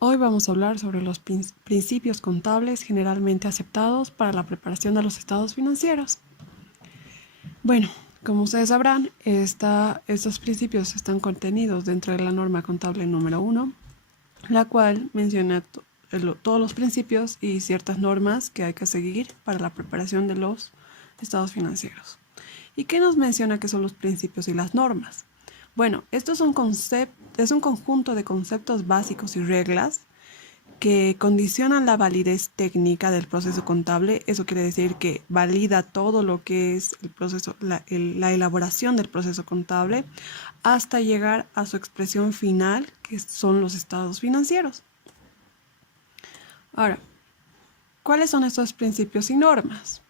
Hoy vamos a hablar sobre los principios contables generalmente aceptados para la preparación de los estados financieros. Bueno, como ustedes sabrán, estos principios están contenidos dentro de la norma contable número 1, la cual menciona todos los principios y ciertas normas que hay que seguir para la preparación de los estados financieros. ¿Y qué nos menciona que son los principios y las normas? Bueno, esto es un conjunto de conceptos básicos y reglas que condicionan la validez técnica del proceso contable. Eso quiere decir que valida todo lo que es el proceso, la elaboración del proceso contable hasta llegar a su expresión final, que son los estados financieros. Ahora, ¿cuáles son estos principios y normas?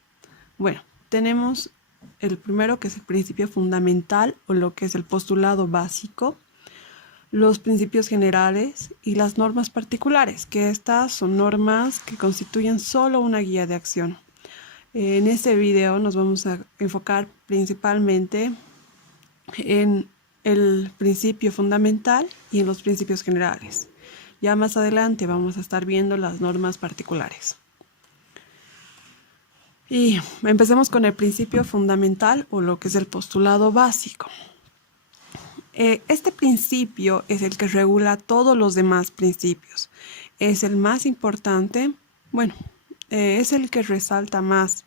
Bueno, tenemos el primero, que es el principio fundamental, o lo que es el postulado básico, los principios generales y las normas particulares, que estas son normas que constituyen solo una guía de acción. En este video nos vamos a enfocar principalmente en el principio fundamental y en los principios generales. Ya más adelante vamos a estar viendo las normas particulares. Y empecemos con el principio fundamental, o lo que es el postulado básico. Este principio es el que regula todos los demás principios. Es el más importante, es el que resalta más,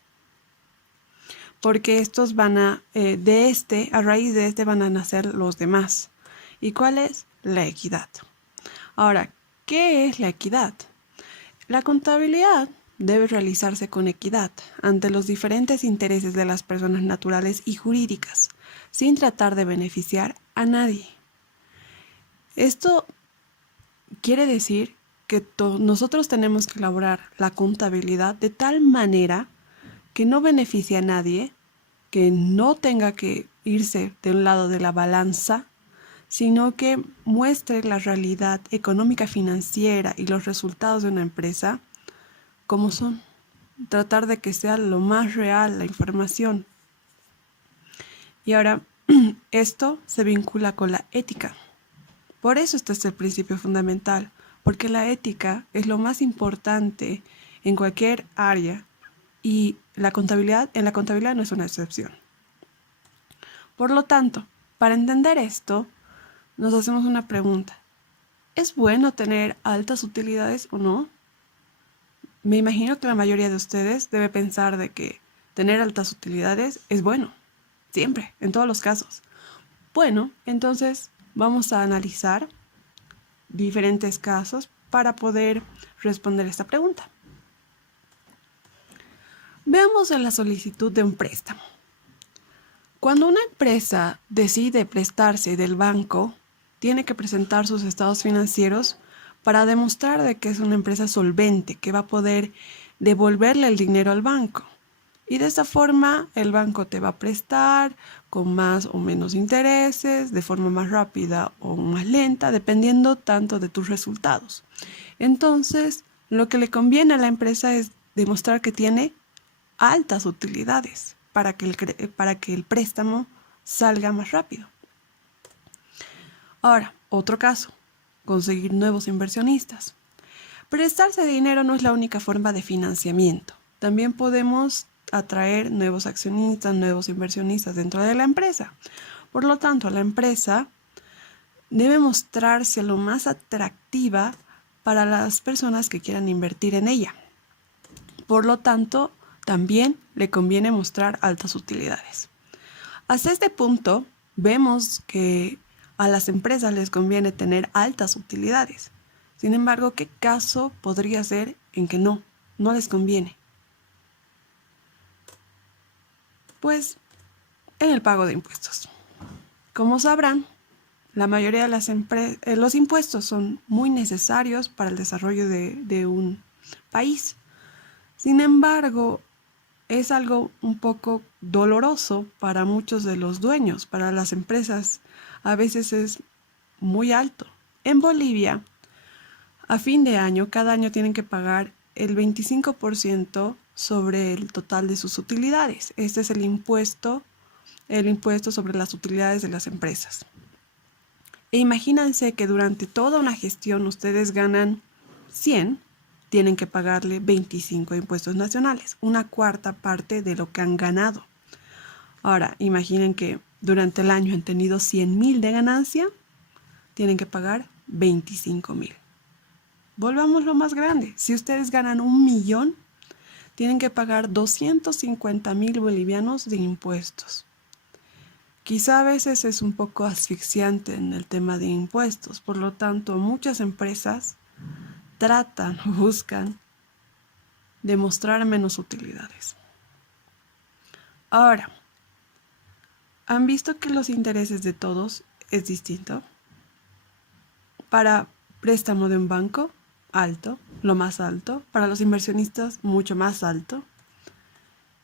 porque estos van a raíz de este van a nacer los demás. ¿Y cuál es? La equidad. Ahora, ¿qué es la equidad? La contabilidad debe realizarse con equidad ante los diferentes intereses de las personas naturales y jurídicas, sin tratar de beneficiar a nadie. Esto quiere decir que nosotros tenemos que elaborar la contabilidad de tal manera que no beneficie a nadie, que no tenga que irse de un lado de la balanza, sino que muestre la realidad económica financiera y los resultados de una empresa como son. Tratar de que sea lo más real la información. Y ahora, esto se vincula con la ética. Por eso este es el principio fundamental, porque la ética es lo más importante en cualquier área y en la contabilidad no es una excepción. Por lo tanto, para entender esto, nos hacemos una pregunta. ¿Es bueno tener altas utilidades o no? Me imagino que la mayoría de ustedes debe pensar de que tener altas utilidades es bueno, siempre, en todos los casos. Bueno, entonces vamos a analizar diferentes casos para poder responder esta pregunta. Veamos en la solicitud de un préstamo. Cuando una empresa decide prestarse del banco, tiene que presentar sus estados financieros para demostrar de que es una empresa solvente, que va a poder devolverle el dinero al banco. Y de esta forma el banco te va a prestar con más o menos intereses, de forma más rápida o más lenta, dependiendo tanto de tus resultados. Entonces, lo que le conviene a la empresa es demostrar que tiene altas utilidades para que el préstamo salga más rápido. Ahora, otro caso, conseguir nuevos inversionistas. Prestarse dinero no es la única forma de financiamiento. También podemos atraer nuevos accionistas, nuevos inversionistas dentro de la empresa. Por lo tanto, la empresa debe mostrarse lo más atractiva para las personas que quieran invertir en ella. Por lo tanto, también le conviene mostrar altas utilidades. Hasta este punto, vemos que a las empresas les conviene tener altas utilidades. Sin embargo, ¿qué caso podría ser en que no les conviene? Pues en el pago de impuestos. Como sabrán, la mayoría de los impuestos son muy necesarios para el desarrollo de un país. Sin embargo, es algo un poco doloroso para muchos de los dueños, para las empresas. A veces es muy alto. En Bolivia, a fin de año, cada año tienen que pagar el 25% sobre el total de sus utilidades. Este es el impuesto sobre las utilidades de las empresas. E imagínense que durante toda una gestión ustedes ganan 100, tienen que pagarle 25 impuestos nacionales, una cuarta parte de lo que han ganado. Ahora, imaginen que durante el año han tenido 100,000 de ganancia, tienen que pagar 25,000. Volvamos lo más grande. Si ustedes ganan 1,000,000, tienen que pagar 250,000 bolivianos de impuestos. Quizá a veces es un poco asfixiante en el tema de impuestos, por lo tanto, muchas empresas buscan demostrar menos utilidades. Ahora, ¿han visto que los intereses de todos es distinto? Para préstamo de un banco, alto, lo más alto. Para los inversionistas, mucho más alto.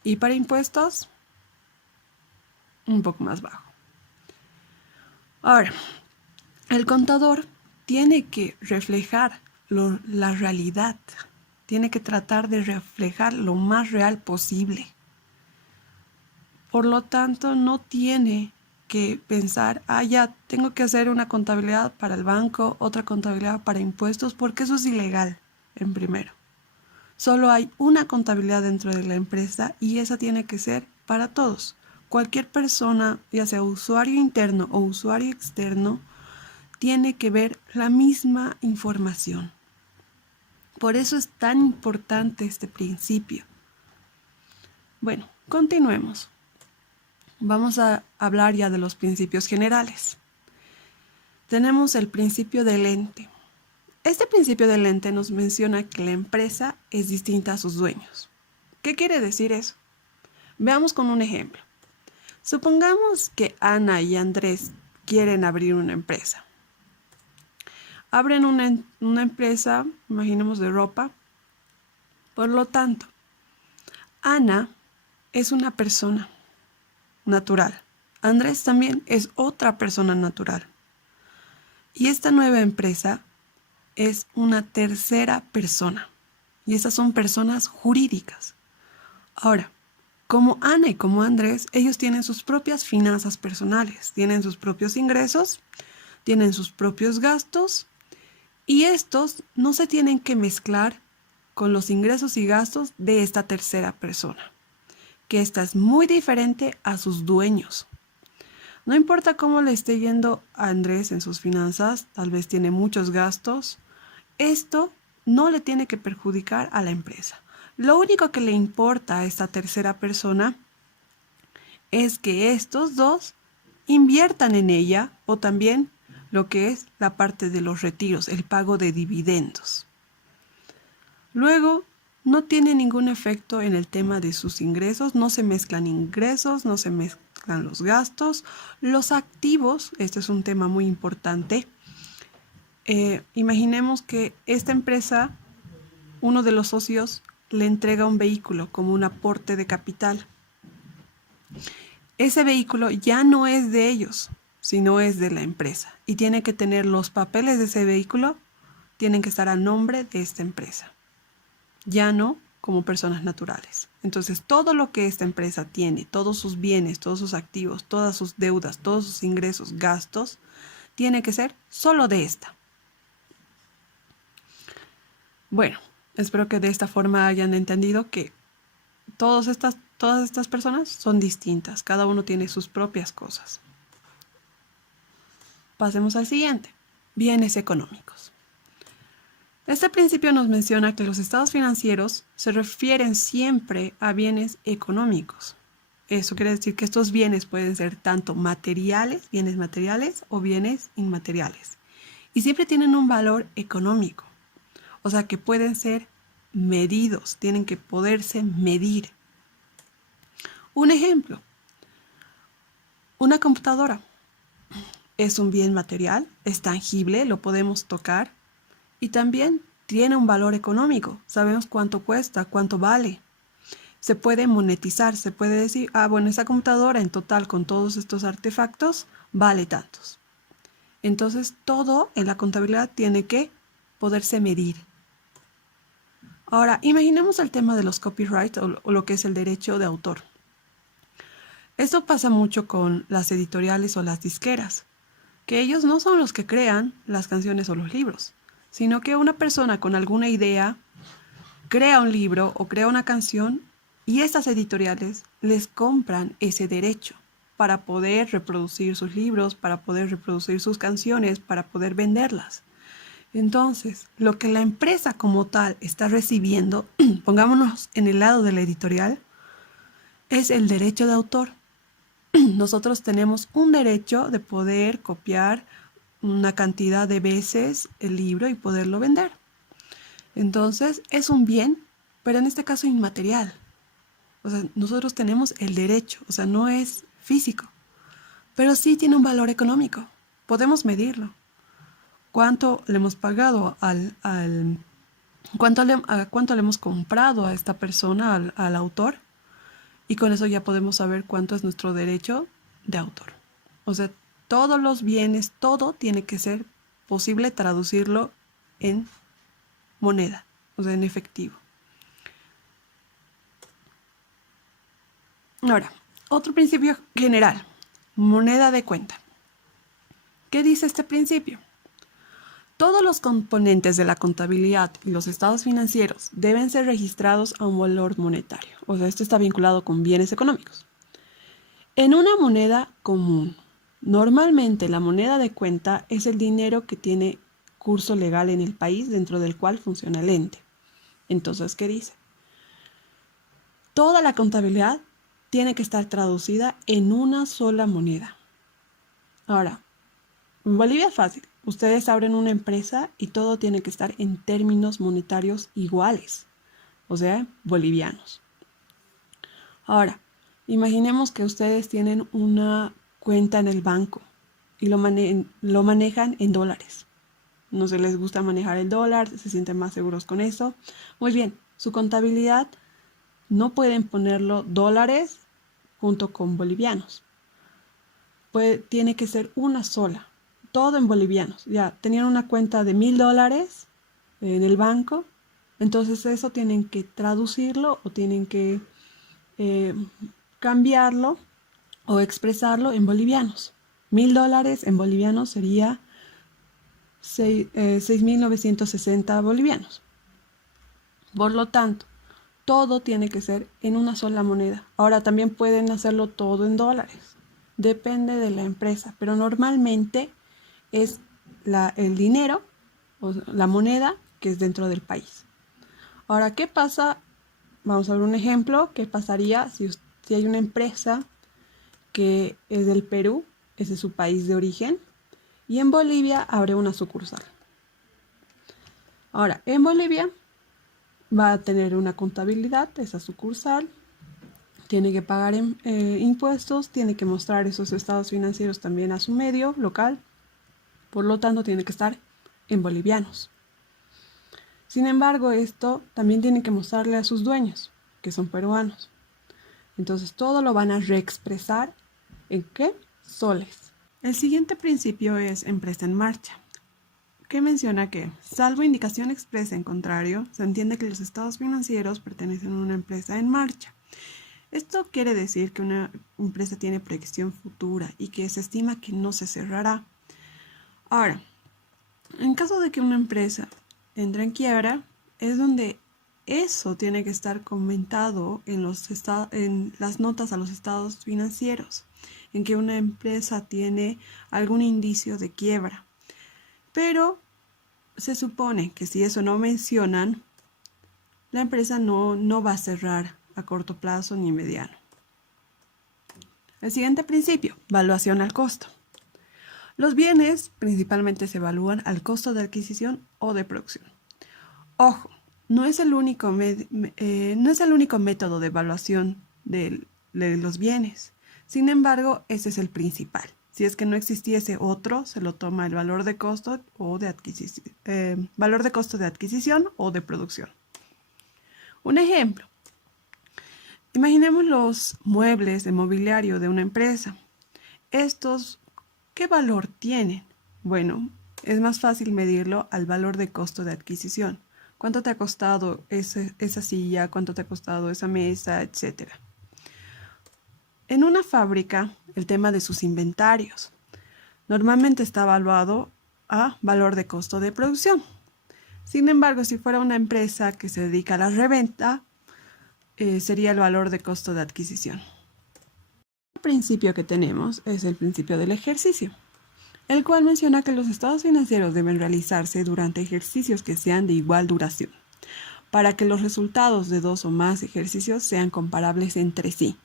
Y para impuestos, un poco más bajo. Ahora, el contador tiene que reflejar la realidad. Tiene que tratar de reflejar lo más real posible. Por lo tanto, no tiene que pensar, ya tengo que hacer una contabilidad para el banco, otra contabilidad para impuestos, porque eso es ilegal, en primero. Solo hay una contabilidad dentro de la empresa y esa tiene que ser para todos. Cualquier persona, ya sea usuario interno o usuario externo, tiene que ver la misma información. Por eso es tan importante este principio. Bueno, continuemos. Vamos a hablar ya de los principios generales. Tenemos el principio del ente. Este principio del ente nos menciona que la empresa es distinta a sus dueños. ¿Qué quiere decir eso? Veamos con un ejemplo. Supongamos que Ana y Andrés quieren abrir una empresa. Abren una empresa, imaginemos de ropa. Por lo tanto, Ana es una persona natural. Andrés también es otra persona natural. Y esta nueva empresa es una tercera persona. Y esas son personas jurídicas. Ahora, como Ana y como Andrés, ellos tienen sus propias finanzas personales, tienen sus propios ingresos, tienen sus propios gastos y estos no se tienen que mezclar con los ingresos y gastos de esta tercera persona, que esta es muy diferente a sus dueños. No importa cómo le esté yendo a Andrés en sus finanzas, tal vez tiene muchos gastos, esto no le tiene que perjudicar a la empresa. Lo único que le importa a esta tercera persona es que estos dos inviertan en ella o también lo que es la parte de los retiros, el pago de dividendos. Luego, no tiene ningún efecto en el tema de sus ingresos, no se mezclan ingresos, no se mezclan los gastos, los activos, este es un tema muy importante. Imaginemos que esta empresa, uno de los socios le entrega un vehículo como un aporte de capital. Ese vehículo ya no es de ellos, sino es de la empresa y tiene que tener los papeles de ese vehículo, tienen que estar a nombre de esta empresa, ya no como personas naturales. Entonces, todo lo que esta empresa tiene, todos sus bienes, todos sus activos, todas sus deudas, todos sus ingresos, gastos, tiene que ser solo de esta. Bueno, espero que de esta forma hayan entendido que todas estas personas son distintas, cada uno tiene sus propias cosas. Pasemos al siguiente, bienes económicos. Este principio nos menciona que los estados financieros se refieren siempre a bienes económicos. Eso quiere decir que estos bienes pueden ser tanto materiales, bienes materiales o bienes inmateriales. Y siempre tienen un valor económico. O sea que pueden ser medidos, tienen que poderse medir. Un ejemplo, una computadora es un bien material, es tangible, lo podemos tocar y también tiene un valor económico. Sabemos cuánto cuesta, cuánto vale. Se puede monetizar, se puede decir, bueno, esa computadora en total con todos estos artefactos vale tantos. Entonces todo en la contabilidad tiene que poderse medir. Ahora, imaginemos el tema de los copyright o lo que es el derecho de autor. Esto pasa mucho con las editoriales o las disqueras, que ellos no son los que crean las canciones o los libros, sino que una persona con alguna idea crea un libro o crea una canción y estas editoriales les compran ese derecho para poder reproducir sus libros, para poder reproducir sus canciones, para poder venderlas. Entonces, lo que la empresa como tal está recibiendo, pongámonos en el lado de la editorial, es el derecho de autor. Nosotros tenemos un derecho de poder copiar una cantidad de veces el libro y poderlo vender. Entonces, es un bien, pero en este caso inmaterial. O sea, nosotros tenemos el derecho, o sea, no es físico, pero sí tiene un valor económico. Podemos medirlo. ¿Cuánto le hemos pagado cuánto le hemos comprado a esta persona, al autor? Y con eso ya podemos saber cuánto es nuestro derecho de autor. O sea, todos los bienes, todo tiene que ser posible traducirlo en moneda, o sea, en efectivo. Ahora, otro principio general, moneda de cuenta. ¿Qué dice este principio? Todos los componentes de la contabilidad y los estados financieros deben ser registrados a un valor monetario. O sea, esto está vinculado con bienes económicos. En una moneda común, normalmente la moneda de cuenta es el dinero que tiene curso legal en el país dentro del cual funciona el ente. Entonces, ¿qué dice? Toda la contabilidad tiene que estar traducida en una sola moneda. Ahora, en Bolivia es fácil. Ustedes abren una empresa y todo tiene que estar en términos monetarios iguales, o sea, bolivianos. Ahora, imaginemos que ustedes tienen una cuenta en el banco y lo manejan en dólares. No se les gusta manejar el dólar, se sienten más seguros con eso. Muy bien, su contabilidad no pueden ponerlo dólares junto con bolivianos. Tiene que ser una sola, todo en bolivianos. Ya tenían una cuenta de $1,000 en el banco, entonces eso tienen que traducirlo o tienen que cambiarlo o expresarlo en bolivianos. $1,000 en bolivianos sería 6.960 bolivianos. Por lo tanto, todo tiene que ser en una sola moneda. Ahora también pueden hacerlo todo en dólares. Depende de la empresa, pero normalmente es el dinero o la moneda que es dentro del país. Ahora, ¿qué pasa? Vamos a ver un ejemplo. ¿Qué pasaría si hay una empresa que es del Perú, ese es su país de origen, y en Bolivia abre una sucursal? Ahora, en Bolivia va a tener una contabilidad, esa sucursal, tiene que pagar impuestos, tiene que mostrar esos estados financieros también a su medio local, por lo tanto tiene que estar en bolivianos. Sin embargo, esto también tiene que mostrarle a sus dueños, que son peruanos. Entonces todo lo van a reexpresar ¿en qué? Soles. El siguiente principio es empresa en marcha, que menciona que, salvo indicación expresa en contrario, se entiende que los estados financieros pertenecen a una empresa en marcha. Esto quiere decir que una empresa tiene proyección futura y que se estima que no se cerrará. Ahora, en caso de que una empresa entre en quiebra, es donde eso tiene que estar comentado en las notas a los estados financieros, en que una empresa tiene algún indicio de quiebra. Pero se supone que si eso no mencionan, la empresa no va a cerrar a corto plazo ni mediano. El siguiente principio, valuación al costo. Los bienes principalmente se evalúan al costo de adquisición o de producción. Ojo, no es el único método de evaluación de los bienes. Sin embargo, ese es el principal. Si es que no existiese otro, se lo toma el valor de costo o de adquisición, valor de costo de adquisición o de producción. Un ejemplo. Imaginemos los muebles de mobiliario de una empresa. Estos, ¿qué valor tienen? Bueno, es más fácil medirlo al valor de costo de adquisición. ¿Cuánto te ha costado esa silla? ¿Cuánto te ha costado esa mesa? Etcétera. En una fábrica, el tema de sus inventarios normalmente está evaluado a valor de costo de producción. Sin embargo, si fuera una empresa que se dedica a la reventa, sería el valor de costo de adquisición. El principio que tenemos es el principio del ejercicio, el cual menciona que los estados financieros deben realizarse durante ejercicios que sean de igual duración, para que los resultados de 2 o más ejercicios sean comparables entre sí.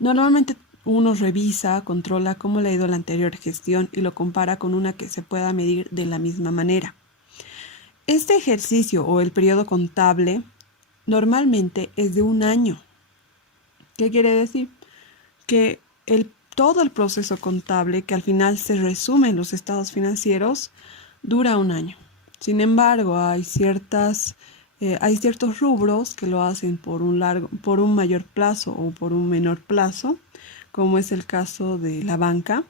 Normalmente uno revisa, controla cómo le ha ido la anterior gestión y lo compara con una que se pueda medir de la misma manera. Este ejercicio o el periodo contable normalmente es de 1 año. ¿Qué quiere decir? Que todo el proceso contable, que al final se resume en los estados financieros, dura 1 año. Sin embargo, hay ciertos rubros que lo hacen por un mayor plazo o por un menor plazo, como es el caso de la banca,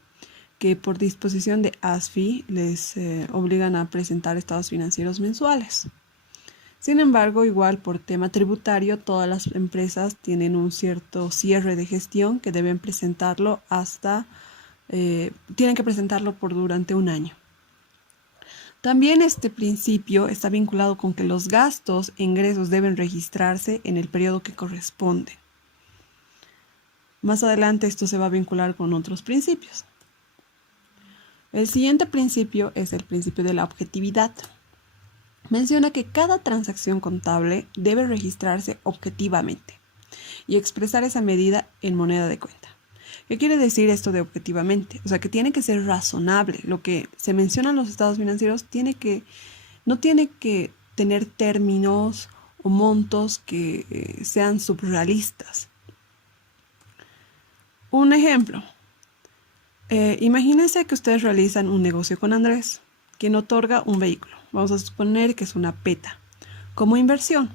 que por disposición de ASFI les obligan a presentar estados financieros mensuales. Sin embargo, igual por tema tributario, todas las empresas tienen un cierto cierre de gestión que deben presentarlo tienen que presentarlo durante 1 año. También este principio está vinculado con que los gastos e ingresos deben registrarse en el periodo que corresponde. Más adelante esto se va a vincular con otros principios. El siguiente principio es el principio de la objetividad. Menciona que cada transacción contable debe registrarse objetivamente y expresar esa medida en moneda de cuenta. ¿Qué quiere decir esto de objetivamente? O sea, que tiene que ser razonable. Lo que se menciona en los estados financieros no tiene que tener términos o montos que sean surrealistas. Un ejemplo. Imagínense que ustedes realizan un negocio con Andrés, quien otorga un vehículo. Vamos a suponer que es una Peta, como inversión.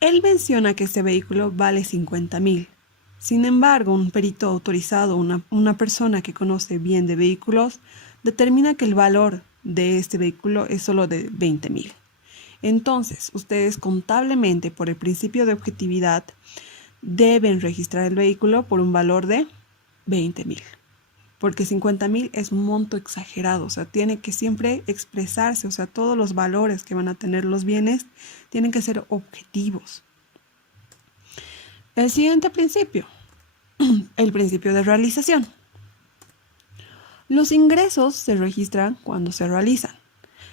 Él menciona que este vehículo vale 50,000. Sin embargo, un perito autorizado, una persona que conoce bien de vehículos, determina que el valor de este vehículo es solo de 20,000. Entonces, ustedes contablemente, por el principio de objetividad, deben registrar el vehículo por un valor de 20,000. Porque 50,000 es un monto exagerado, o sea, tiene que siempre expresarse, o sea, todos los valores que van a tener los bienes tienen que ser objetivos. El siguiente principio, el principio de realización. Los ingresos se registran cuando se realizan.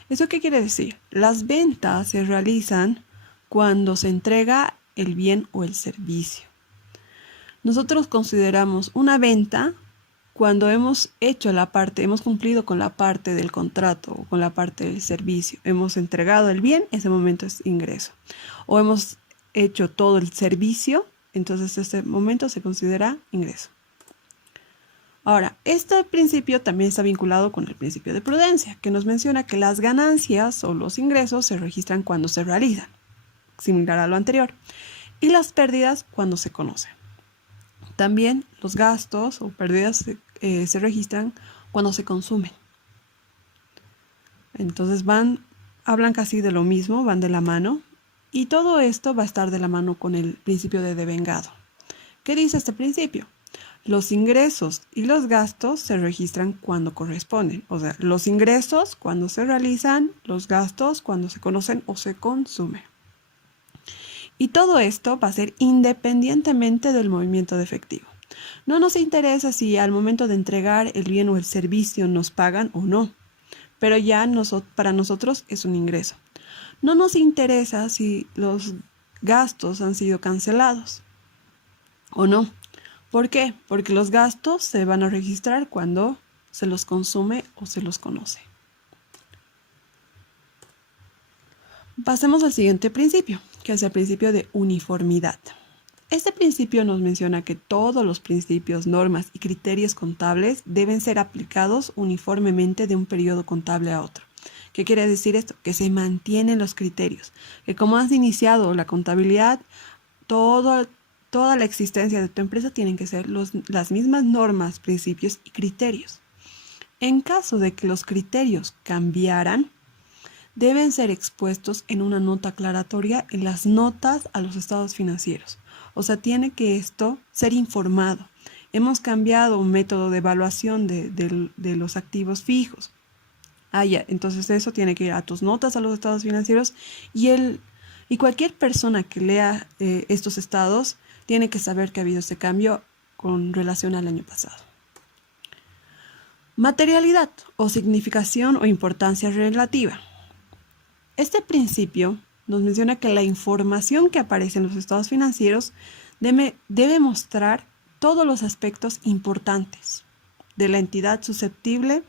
¿Eso qué quiere decir? Las ventas se realizan cuando se entrega el bien o el servicio. Nosotros consideramos una venta cuando hemos cumplido con la parte del contrato o con la parte del servicio, hemos entregado el bien, ese momento es ingreso. O hemos hecho todo el servicio, entonces ese momento se considera ingreso. Ahora, este principio también está vinculado con el principio de prudencia, que nos menciona que las ganancias o los ingresos se registran cuando se realizan, similar a lo anterior, y las pérdidas cuando se conocen. También los gastos o pérdidas se registran cuando se consumen. Entonces hablan casi de lo mismo, van de la mano, y todo esto va a estar de la mano con el principio de devengado. ¿Qué dice este principio? Los ingresos y los gastos se registran cuando corresponden, o sea, los ingresos cuando se realizan, los gastos cuando se conocen o se consumen. Y todo esto va a ser independientemente del movimiento de efectivo. No nos interesa si al momento de entregar el bien o el servicio nos pagan o no, pero ya para nosotros es un ingreso. No nos interesa si los gastos han sido cancelados o no. ¿Por qué? Porque los gastos se van a registrar cuando se los consume o se los conoce. Pasemos al siguiente principio, que es el principio de uniformidad. Este principio nos menciona que todos los principios, normas y criterios contables deben ser aplicados uniformemente de un periodo contable a otro. ¿Qué quiere decir esto? Que se mantienen los criterios, que como has iniciado la contabilidad, toda la existencia de tu empresa tienen que ser las mismas normas, principios y criterios. En caso de que los criterios cambiaran, deben ser expuestos en una nota aclaratoria en las notas a los estados financieros. O sea, tiene que esto ser informado. Hemos cambiado un método de evaluación de los activos fijos. Ah, ya, entonces eso tiene que ir a tus notas a los estados financieros y cualquier persona que lea estos estados tiene que saber que ha habido ese cambio con relación al año pasado. Materialidad o significación o importancia relativa. Este principio nos menciona que la información que aparece en los estados financieros debe mostrar todos los aspectos importantes de la entidad susceptible,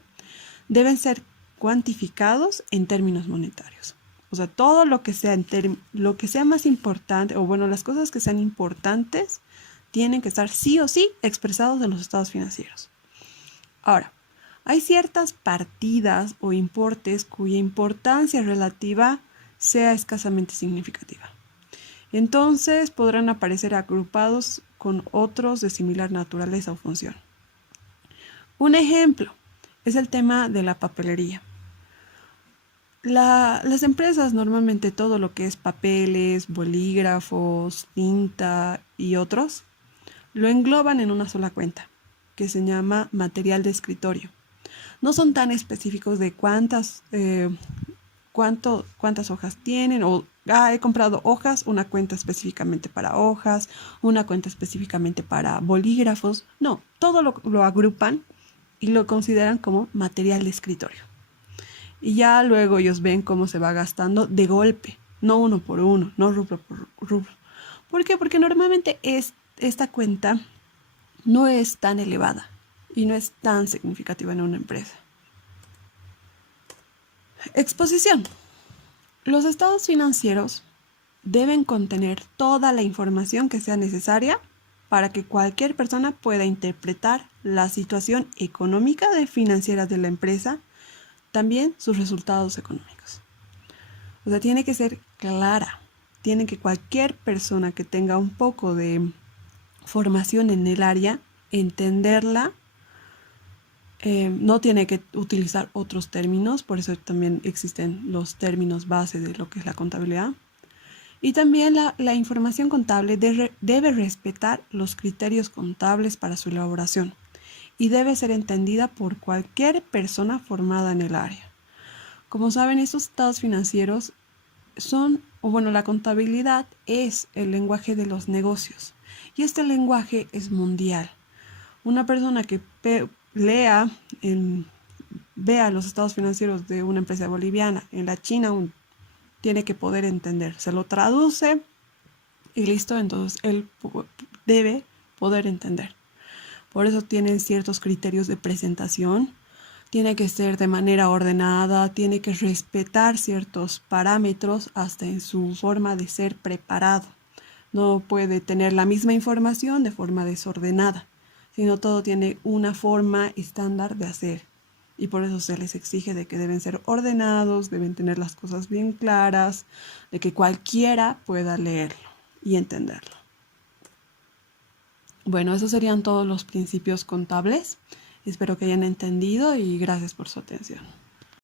deben ser cuantificados en términos monetarios. O sea, todo lo que sea más importante, o bueno, las cosas que sean importantes, tienen que estar sí o sí expresados en los estados financieros. Ahora, hay ciertas partidas o importes cuya importancia relativa sea escasamente significativa. Entonces podrán aparecer agrupados con otros de similar naturaleza o función. Un ejemplo es el tema de la papelería. Las empresas normalmente todo lo que es papeles, bolígrafos, tinta y otros, lo engloban en una sola cuenta, que se llama material de escritorio. No son tan específicos de cuántas hojas tienen o he comprado hojas, una cuenta específicamente para hojas, una cuenta específicamente para bolígrafos. No, todo lo agrupan y lo consideran como material de escritorio. Y ya luego ellos ven cómo se va gastando de golpe, no uno por uno, no rubro por rubro. ¿Por qué? Porque normalmente esta cuenta no es tan elevada y no es tan significativa en una empresa. Exposición. Los estados financieros deben contener toda la información que sea necesaria para que cualquier persona pueda interpretar la situación económica y financiera de la empresa, también sus resultados económicos. O sea, tiene que ser clara. Tiene que cualquier persona que tenga un poco de formación en el área, entenderla. No tiene que utilizar otros términos, por eso también existen los términos base de lo que es la contabilidad. Y también la información contable debe respetar los criterios contables para su elaboración y debe ser entendida por cualquier persona formada en el área. Como saben, estos estados financieros la contabilidad es el lenguaje de los negocios y este lenguaje es mundial. Una persona que vea los estados financieros de una empresa boliviana en la China, tiene que poder entender. Se lo traduce y listo, entonces él debe poder entender. Por eso tienen ciertos criterios de presentación. Tiene que ser de manera ordenada, tiene que respetar ciertos parámetros hasta en su forma de ser preparado. No puede tener la misma información de forma desordenada, sino todo tiene una forma estándar de hacer. Y por eso se les exige de que deben ser ordenados, deben tener las cosas bien claras, de que cualquiera pueda leerlo y entenderlo. Bueno, esos serían todos los principios contables. Espero que hayan entendido y gracias por su atención.